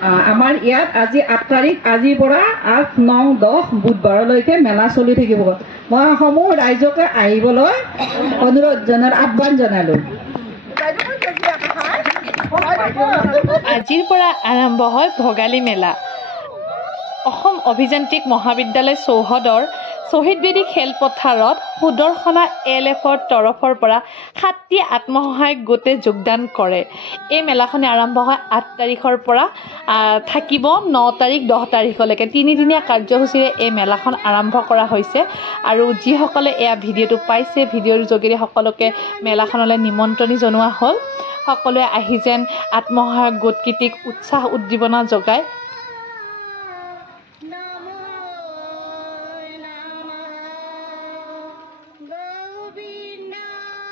আমাৰ ইয়াত আজি 8 তাৰিখ, আজিৰ পৰা 8, 9, 10 বুধবাৰলৈকে মেলা চলি থাকিব। মই সমূহ ৰাইজকে আহিবলৈ অনুৰোধ আহ্বান জনালোঁ। আজিৰ পৰা আৰম্ভ হয় ভোগালী মেলা। অসম অভিযান্ত্ৰিক মহাবিদ্যালয় চৌহদৰ শ্বহীদ বেদী খেলপথাৰত সুদৰ্শনা LFৰ তৰফৰ পৰা 7টি আত্মসহায়ক গোটে যোগদান কৰে। এই মেলাখনে আৰম্ভ হয় 8 তাৰিখৰ পৰা থাকিব 9 তাৰিখ 10 তাৰিখলৈকে। 3দিনীয়া কাৰ্যসূচীৰে এই মেলাখন আৰম্ভ কৰা হৈছে আৰু যিসকলে এয়া ভিডিঅ'টো পাইছে, ভিডিঅ'ৰ যোগেৰে সকলোকে মেলাখনলৈ নিমন্ত্ৰণি জনোৱা হ'ল। সকলোৱে আহি যেন আত্মসহায়ক গোটকেইটিক উৎসাহ উদ্দীপনা যোগায়।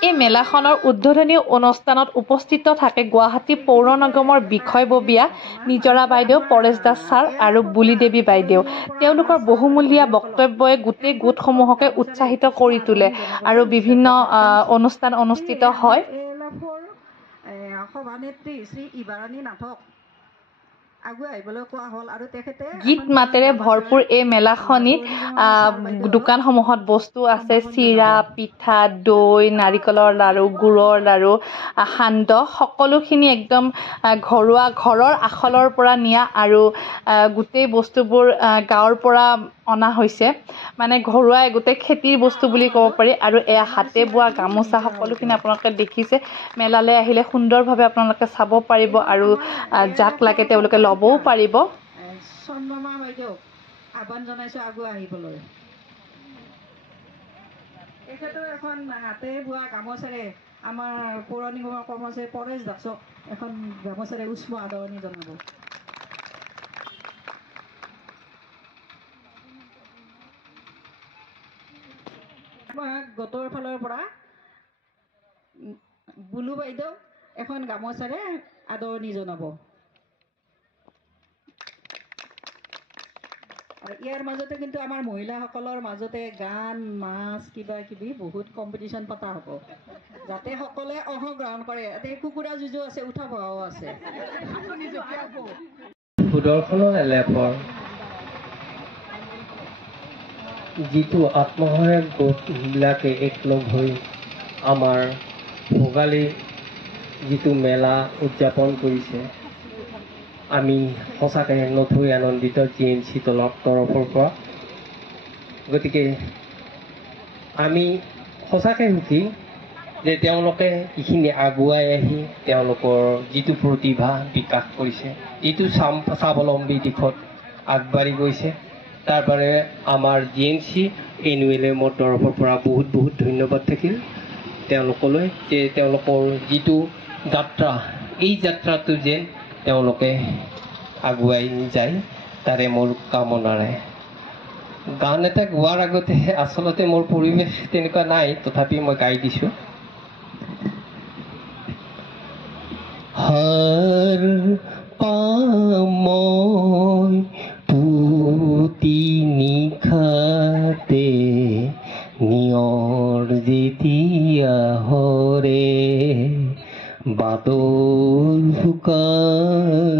এই মেলাখনৰ উদ্বোধনী অনুষ্ঠানত উপস্থিত থাকে গুৱাহাটী পৌৰ নিগমৰ বিষয়ববীয়া নিজৰা বাইদেউ, পৰেশ দাস ছাৰ আৰু বুলি দেৱী বাইদেউ। তেওঁলোকৰ বহুমূলীয়া বক্তব্যই গোটেই গোটসমূহকে উৎসাহিত কৰি তোলে আৰু বিভিন্ন অনুষ্ঠান অনুষ্ঠিত হয়। সভানেত্ৰী শ্ৰী ইবাৰাণী নাথক আগুৱাই আহিবলৈ কোৱা হ'ল আৰু তেখেতে গীত মাতেৰে ভৰপূৰ এই মেলাখনিত দোকানসমূহত বস্তু আছে, চিৰা, পিঠা, দৈ, নাৰিকলৰ লাড়ু, গুড়ৰ লাড়ু, সান্দহ, সকলোখিনি একদম ঘৰুৱা ঘৰৰ আখলৰ পৰা নিয়া আৰু গোটেই বস্তুবোৰ গাঁৱৰ পৰা অনা হৈছে। মানে ঘৰুৱা গোটেই খেতিৰ বস্তু বুলি ক'ব পাৰি আৰু এয়া হাতে বোৱা গামোচা সকলোখিনি আপোনালোকে দেখিছে। মেলালৈ আহিলে সুন্দৰভাৱে আপোনালোকে চাব পাৰিব আৰু যাক লাগে তেওঁলোকে ল'বও পাৰিব। চন্দ্ৰমা বাইদেউ আহ্বান জনাইছোঁ আগুৱাই আহিবলৈ। তেখেতৰ এখন হাতে বোৱা গামোচাৰে আমাৰ পৌৰ নিগমৰ কৰ্মচাৰী পৰেশ দাসক এখন গামোচাৰে উষ্ম আদৰণি জনাব। গোটৰ ফালৰ পৰা বুলু বাইদেউ এখন গামোচাৰে আদৰণি জনাব। আৰু ইয়াৰ মাজতে কিন্তু আমাৰ মহিলাসকলৰ মাজতে গান, নাচ, কিবা কিবি বহুত কম্পিটিশ্যন পতা হ'ব, যাতে সকলোৱে অংশগ্ৰহণ কৰে। ইয়াতে কুকুৰা যুঁজো আছে, উঠা বহাও আছে। সুদৰ্শনা LFৰ যিটো আত্মসহায়ক গোটবিলাকে একলগ হৈ আমাৰ ভোগালী যিটো মেলা উদযাপন কৰিছে, আমি সঁচাকৈ নথৈ আনন্দিত GMC তৰফৰ পৰা। গতিকে আমি সঁচাকৈ সুখী যে তেওঁলোকে এইখিনি আগুৱাই আহি তেওঁলোকৰ যিটো প্ৰতিভা বিকাশ কৰিছে, যিটো স্বাৱলম্বী দিশত আগবাঢ়ি গৈছে, তাৰ বাবে আমাৰ GMC NULMৰ তৰফৰ পৰা বহুত বহুত ধন্যবাদ থাকিল তেওঁলোকলৈ, যে তেওঁলোকৰ যিটো যাত্ৰা, এই যাত্ৰাটো যেন তেওঁলোকে আগুৱাই যায়, তাৰে মোৰ কামনাৰে। গান এটা গোৱাৰ আগতে আচলতে মোৰ পৰিৱেশ তেনেকুৱা নাই, তথাপি মই গাই দিছোঁ। হৰ পামই পুতি নিশাতে নিয়ৰ যেতিয়া হৰে বাদল শুকান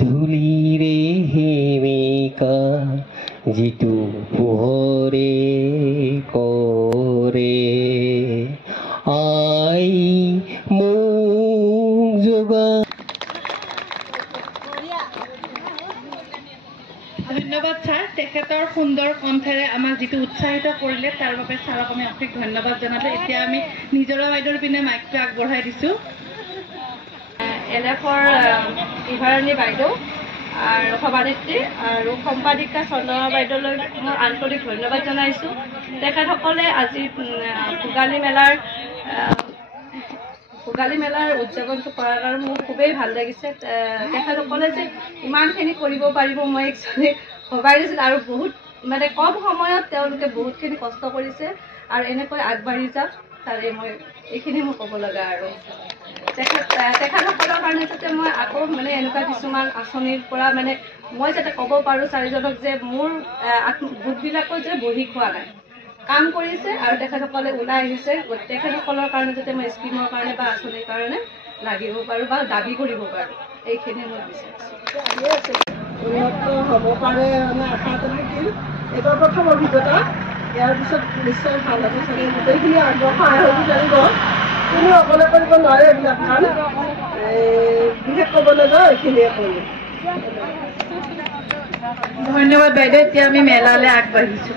ধূলিৰে হেমেকা যিটো পোহৰে কৰে আই মোক যোগা। ধন্যবাদ ছাৰ, তেখেতৰ সুন্দৰ কণ্ঠেৰে আমাক যিটো উৎসাহিত কৰিলে তাৰ বাবে ছাৰক আমি অশেষ ধন্যবাদ জনালোঁ। এতিয়া আমি নিজৰা বাইদেউৰ পিনে মাইকটো আগবঢ়াই দিছোঁ। LFৰ ইভাৰণী বাইদেউ আৰু সভানেত্ৰী আৰু সম্পাদিকা চন্দ্ৰমা বাইদেউলৈ মই আন্তৰিক ধন্যবাদ জনাইছোঁ। তেখেতসকলে আজি ভোগালী মেলাৰ উদযাপনটো কৰাৰ কাৰণে মোৰ খুবেই ভাল লাগিছে। তেখেতসকলে যে ইমানখিনি কৰিব পাৰিব মই একচুৱেলি ভবাই দিছিলোঁ, আৰু বহুত মানে কম সময়ত তেওঁলোকে বহুতখিনি কষ্ট কৰিছে আৰু এনেকৈ আগবাঢ়ি যাওক, তাৰে মই এইখিনি মোৰ ক'ব লগা। আৰু তেখেতসকলৰ কাৰণে যাতে মই আকৌ মানে এনেকুৱা কিছুমান আঁচনিৰ পৰা মানে মই যাতে ক'ব পাৰোঁ চাৰিজনক যে মোৰ গোটবিলাকত যে বহি খোৱা নাই, কাম কৰিছে আৰু তেখেতসকলে ওলাই আহিছে। তেখেতসকলৰ কাৰণে যাতে মই স্কিমৰ কাৰণে বা আঁচনিৰ কাৰণে লাগিব পাৰোঁ বা দাবী কৰিব পাৰোঁ। এইখিনি মই বিচাৰিছোঁ। উন্নত হ'ব পাৰে মানে আশা এটা থাকিল। এইবাৰ প্ৰথম অভিজ্ঞতা, ইয়াৰ পিছত নিশ্চয় ভাল হ'ব চাগে। গোটেইখিনি আগ্ৰহ সহায় জানিব, কোনো অকলে কৰিব নোৱাৰে এইবিলাক কাম। বিশেষ ক'ব নাযাওঁ, এইখিনিয়ে কৰিম। ধন্যবাদ বাইদেউ। এতিয়া আমি মেলালৈ আগবাঢ়িছোঁ।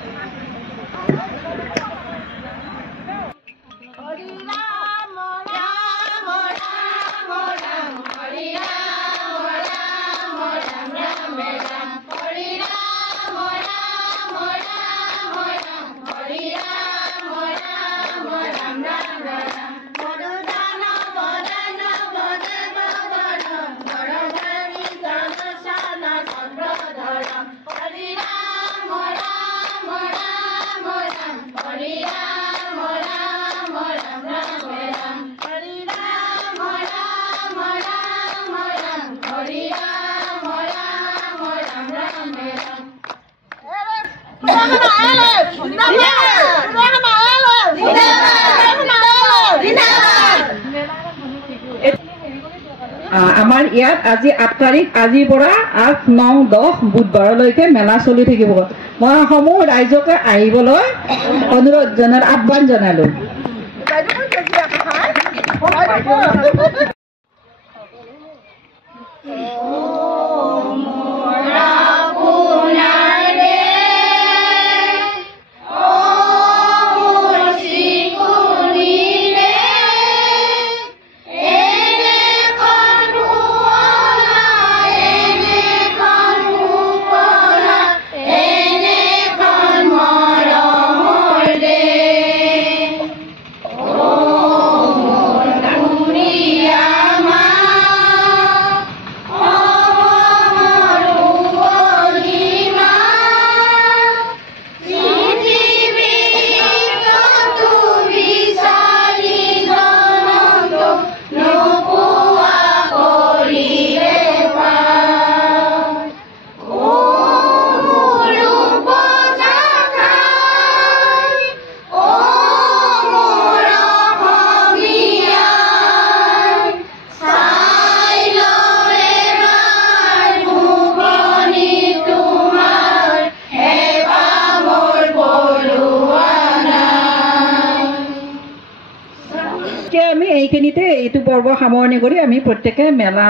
আমাৰ ইয়াত আজি 8 তাৰিখ, আজিৰ পৰা 8, 9, 10 বুধবাৰলৈকে মেলা চলি থাকিব। মই সমূহ ৰাইজকে আহিবলৈ অনুৰোধ জনালো, আহ্বান জনালো। আমি এইখিনিতে এইটো পৰ্ব সামৰণি কৰি আমি প্ৰত্যেকে মেলা